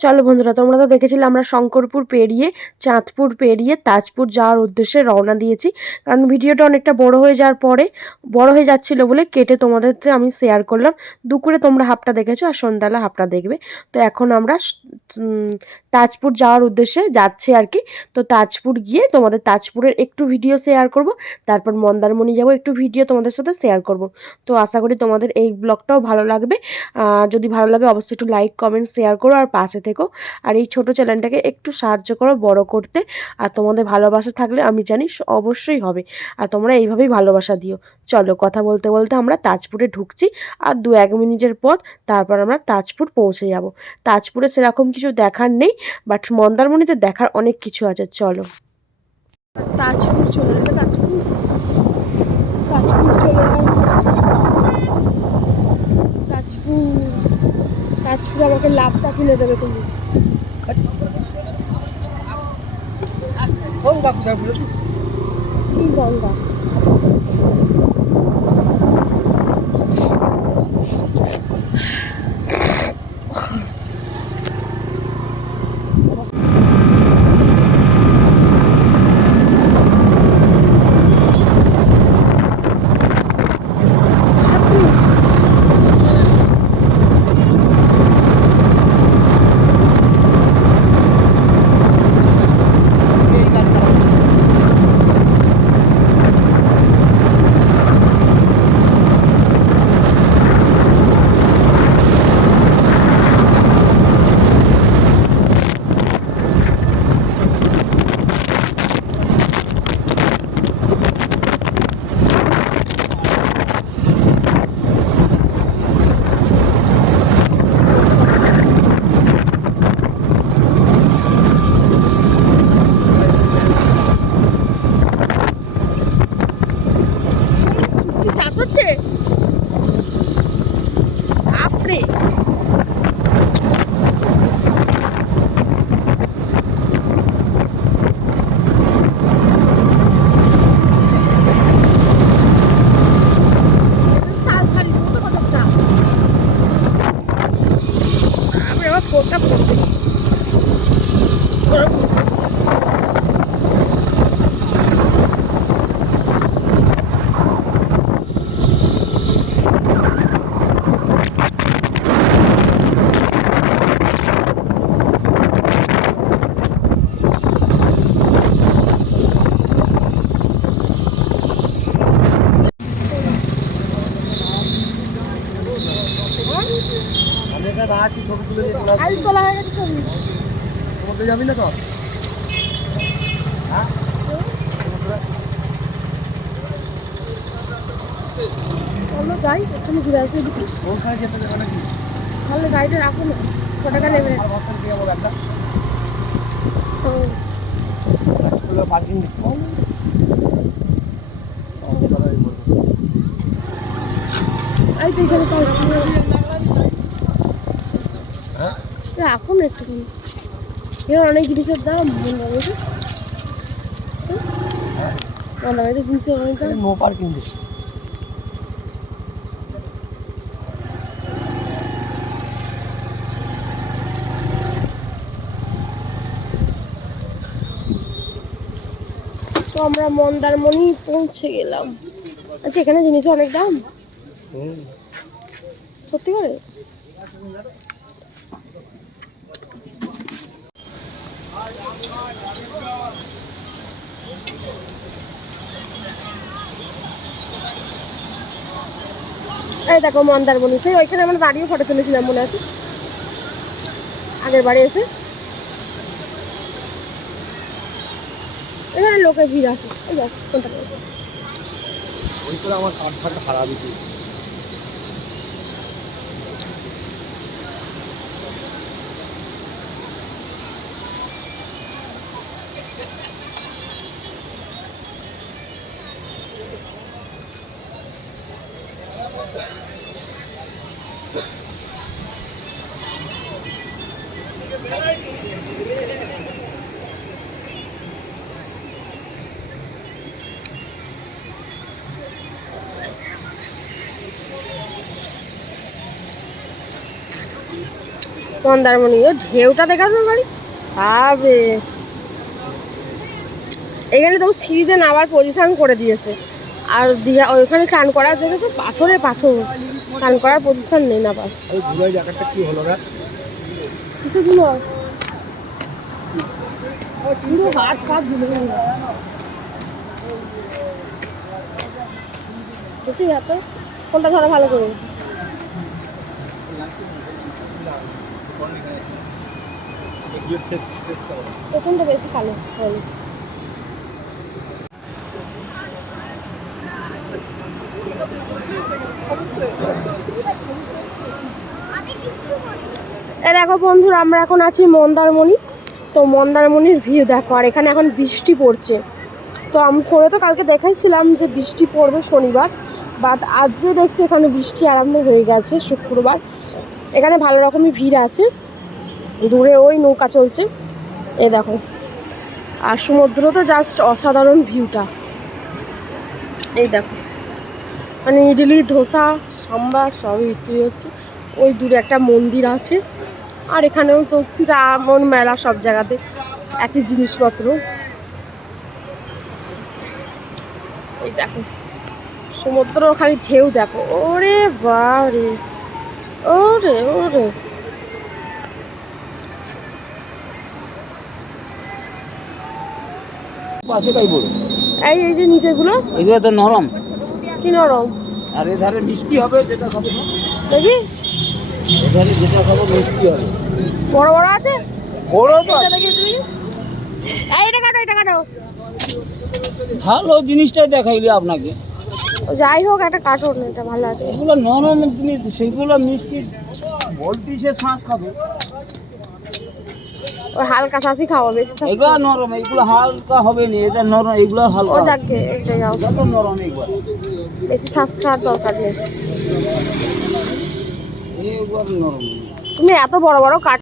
চলো বন্ধুরা, তোমরা তো দেখেছিলে আমরা শঙ্করপুর পেরিয়ে, চাঁদপুর পেরিয়ে, তাজপুর যাওয়ার উদ্দেশ্যে রওনা দিয়েছি। কারণ ভিডিওটা অনেকটা বড় হয়ে যাওয়ার পরে, বড় হয়ে যাচ্ছিল বলে কেটে তোমাদের আমি শেয়ার করলাম। দুপুরে তোমরা হাফটা দেখেছ আর সন্ধ্যাবেলা হাফটা দেখবে। তো এখন আমরা তাজপুর যাওয়ার উদ্দেশ্যে যাচ্ছি আর কি। তো তাজপুর গিয়ে তোমাদের তাজপুরের একটু ভিডিও শেয়ার করব, তারপর মন্দারমণি যাব, একটু ভিডিও তোমাদের সাথে শেয়ার করব। তো আশা করি তোমাদের এই ব্লগটাও ভালো লাগবে। আর যদি ভালো লাগে, অবশ্যই একটু লাইক কমেন্ট শেয়ার করো আর পাশে থেকো। আর এই ছোট চ্যানেলটাকে একটু সাহায্য করো বড় করতে। আর তোমাদের ভালোবাসা থাকলে আমি জানি অবশ্যই হবে। আর তোমরা এইভাবেই ভালোবাসা দিও। চলো কথা বলতে বলতে আমরা তাজপুরে ঢুকছি। আর দু এক মিনিটের পথ, তারপর আমরা তাজপুর পৌঁছে যাব। তাজপুরে সেরকম কিছু দেখার নেই বাট মন্দারমণিতে দেখার অনেক কিছু আছে। চলো। তাজপুর চলে যাবে, তাজপুর। তাজপুর চলে যাবে। তাজপুর তাজপুর আমাকে লাভটা কিনে দেবে তুমি। গঙ্গা? আলু তোলা হয়ে গেছে ছবি। সমুদ্রে যাবি না তো? হ্যাঁ? চলো যাই এখানে ঘুরে আসি এদিকে। ওখানে যেতে দেবে নাকি? তাহলে গাড়িটা রাখো না ক টাকা নেবে পার্কিং দিচ্ছি। এই তো এখানে রাখুন একটুখানি এখানে অনেক জিনিসের দাম মন্দাবাড়িতে মন্দাবাড়িতে জিনিসের অনেক দাম। নো পার্কিং তো আমরা মন্দারমণি পৌঁছে গেলাম। আচ্ছা এখানে জিনিসের অনেক দাম? সত্যি করে? এই দেখো মন্দারমণি সেই ওইখানে আমরা দাঁড়িয়ে ফটো তুলেছিলাম, মনে আছে? আগের বাড়ি এসে। এখানে লোকের ভিড় আছে। এই দেখো, কোনটা? আমার কাঠ ফাট হারা মন্দারমণি ও ঢেউটা দেখানো বাড়ি? আবে। এখানে তো সিঁড়িতে নামার পজিশন করে দিয়েছে। আর দীঘা ওইখানে চান করার দেখেছ? পাথরে পাথর। চান করার পজিশন নেই না পার ওই ধুলোয় জায়গাটা কি হলো রে? কিসে দিল পুরো হাত ফাত ধুলো। কোনটা ধরো ভালো করে। প্রথমটা বেশি ভালো হয়নি। এ দেখো বন্ধুরা, আমরা এখন আছি মন্দারমণি। তো মন্দারমণির ভিউ দেখো, আর এখানে এখন বৃষ্টি পড়ছে। তো আমি ফোনে তো কালকে দেখাইছিলাম যে বৃষ্টি পড়বে শনিবার বাট আজকে দেখছি এখানে বৃষ্টি আরম্ভ হয়ে গেছে শুক্রবার। এখানে ভালো রকমই ভিড় আছে। দূরে ওই নৌকা চলছে। এ দেখো। আর সমুদ্র তো জাস্ট অসাধারণ ভিউটা এই দেখো। মানে ইডলি, ধোসা, সাম্বার সবই বিক্রি হচ্ছে। ওই দূরে একটা মন্দির আছে। আর এখানেও তো যা মন মেলা সব জায়গাতে একই জিনিসপত্র। এই দেখো। সমুদ্র খালি ঢেউ দেখো। ওরে বারে ওরে ওরে। পাশে তাই বলো এই এই যে নিচেগুলো। এগুলো তো নরম। কি নরম? আর এধারে মিষ্টি হবে যেটা খাব দেখি। এধারে যেটা খাব মিষ্টি হবে। বড় বড় আছে? বড় তো এটা দেখি তুমি। এই এটা কাটো এটা কাটো। ভালো জিনিসটাই দেখাইলি আপনাকে। যাই হোক একটা কার্টুন এটা ভালো আছে। এগুলো নরম তুমি সেগুলো মিষ্টি বলতিছে শ্বাস খাবে। হালকা শাসি খাওয়া বেশি শাঁসি এগুলো নরম এগুলো হালকা হবে না এটা নরম এগুলো ও যাক এটা যাও যত নরম এগুলো। বেশি শ্বাস খাওয়ার দরকার নেই। এগুলো নরম। তুমি এত বড় বড় কাট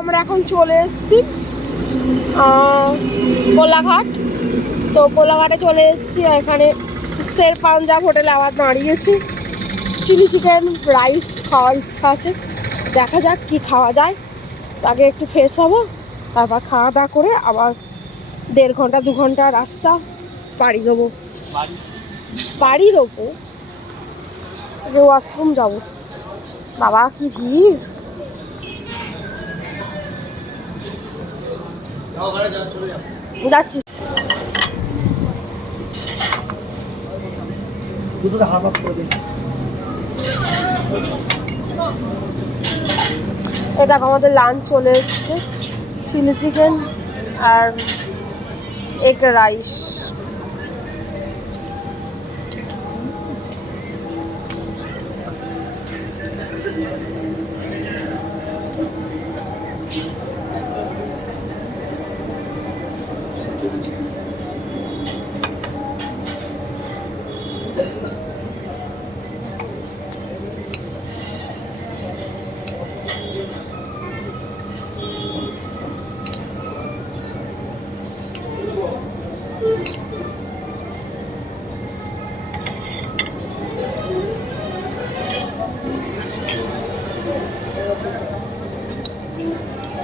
আমরা এখন চলে এসেছি আহ, কোলাঘাট। তো কোলাঘাটে চলে এসেছি আর এখানে শের পাঞ্জাব হোটেলে আবার দাঁড়িয়েছি। চিলি চিকেন, রাইস খাওয়ার ইচ্ছা আছে। দেখা যাক কি খাওয়া যায়। আগে একটু ফ্রেশ হব, তারপর খাওয়া দাওয়া করে আবার দেড় ঘণ্টা, দু ঘণ্টা রাস্তা পাড়ি দেবো। পাড়ি দেবো? আগে ওয়াশরুম যাব। বাবা, কি ভিড়? যাচ্ছি দুটোটা দিন। এই দেখো আমাদের লাঞ্চ চলে এসছে চিলি চিকেন আর এগ রাইস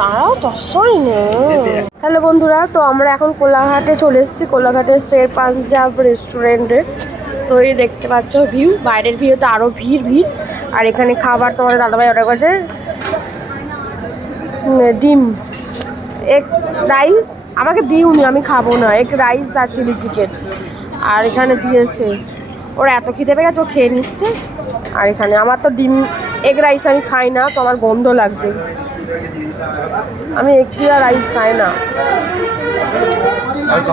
দাঁড়াও তসই হ্যালো বন্ধুরা তো আমরা এখন কোলাঘাটে চলে এসেছি। কোলাঘাটের শের পাঞ্জাব রেস্টুরেন্টে তো এই দেখতে পাচ্ছ ভিউ বাইরের ভিউতে আরও ভিড় ভিড়। আর এখানে খাবার তোমাদের দাদাভাই অর্ডার করেছে ডিম। এক রাইস আমাকে দিওনি আমি খাব না। এক রাইস আর চিলি চিকেন আর এখানে দিয়েছে ওর এত খিদে পেয়ে গেছে ও খেয়ে নিচ্ছে। আর এখানে আমার তো ডিম এগ রাইস আমি খাই না তো আমার গন্ধ লাগছে। আমি এক দিয়া রাইস খাই না।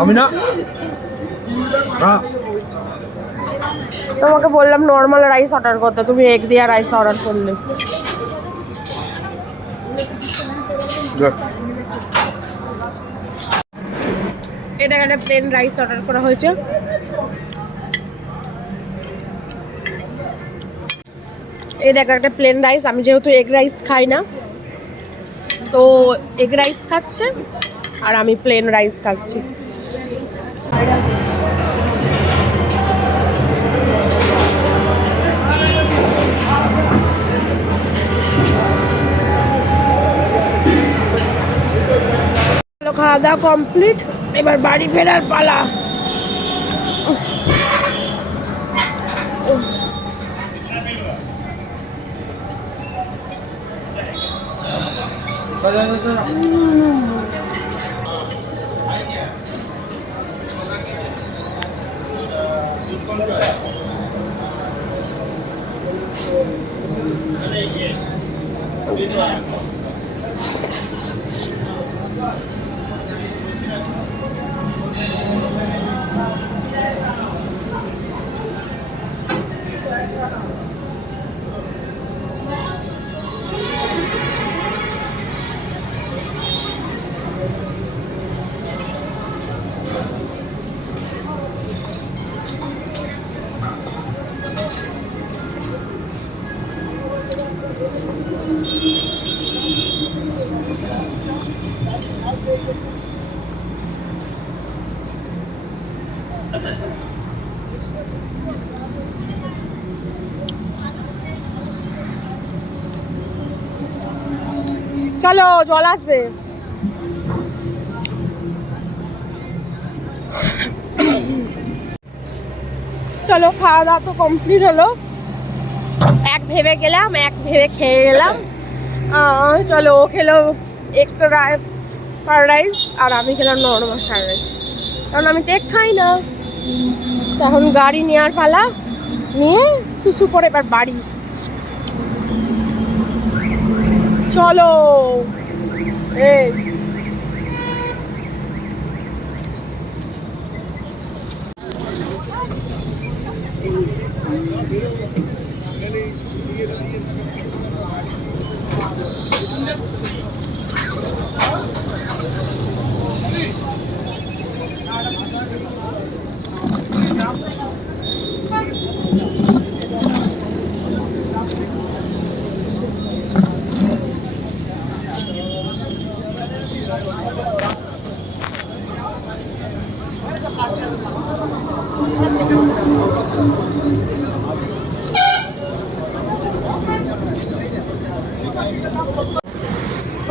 আমি না? তোমাকে বললাম নর্মাল রাইস অর্ডার করতে তুমি এগ দিয়া রাইস অর্ডার করলে এটা একটা প্লেন রাইস অর্ডার করা হয়েছে। এই দেখো একটা প্লেন রাইস আমি যেহেতু এগ রাইস খাই না তো এগ রাইস খাচ্ছে আর আমি প্লেন রাইস খাচ্ছি। খাওয়া দাওয়া কমপ্লিট এবার বাড়ি ফেরার পালা। 嗯好的嗯好嗯。好的嗯好的嗯对吧 চলো, জল আসবে। চলো, খাওয়া দাওয়া তো কমপ্লিট হলো। এক ভেবে গেলাম, এক ভেবে খেয়ে গেলাম। চলো, ও খেলো এক ফ্রাইড রাইস আর আমি খেলাম নর্মাল ফ্রাইড রাইস কারণ আমি তেক খাই না। তখন গাড়ি নেওয়ার পালা নিয়ে সুসু করে এবার বাড়ি চলো। এই।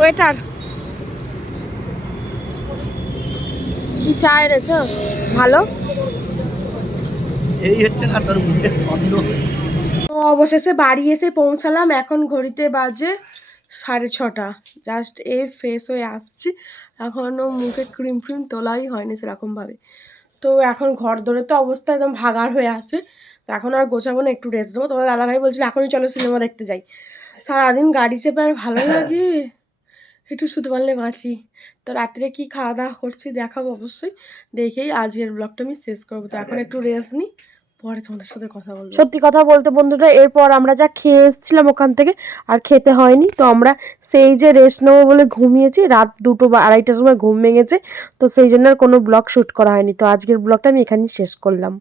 ওয়েটার কি চা এনেছ ভালো? এই হচ্ছে না তোর মুখের ছন্দ। তো অবশেষে বাড়ি এসে পৌঁছালাম এখন ঘড়িতে বাজে সাড়ে ছটা। জাস্ট এ ফ্রেশ হয়ে আসছি। এখনও মুখে ক্রিম ফ্রিম তোলাই হয়নি সেরকমভাবে। তো এখন ঘর ধরে তো অবস্থা একদম ভাগার হয়ে আছে। তো এখন আর গোছাবো না একটু রেস্ট দেবো। তোমার দাদাভাই বলছিল এখনই চলো সিনেমা দেখতে যাই। সারাদিন গাড়ি চেপে আর ভালো লাগে? একটু শুতে পারলে বাঁচি। তো রাত্রে কি খাওয়া দাওয়া করছি দেখাবো অবশ্যই। দেখেই আজকের ব্লগটা আমি শেষ করব। তো এখন একটু রেস্ট নিই পরে তোমাদের সাথে কথা বলব। সত্যি কথা বলতে বন্ধুরা এরপর আমরা যা খেয়ে এসেছিলাম ওখান থেকে আর খেতে হয়নি। তো আমরা সেই যে রেস্ট নেব বলে ঘুমিয়েছি রাত দুটো বা আড়াইটার সময় ঘুম ভেঙেছে। তো সেই জন্য আর কোনো ব্লগ শ্যুট করা হয়নি। তো আজকের ব্লগটা আমি এখানেই শেষ করলাম।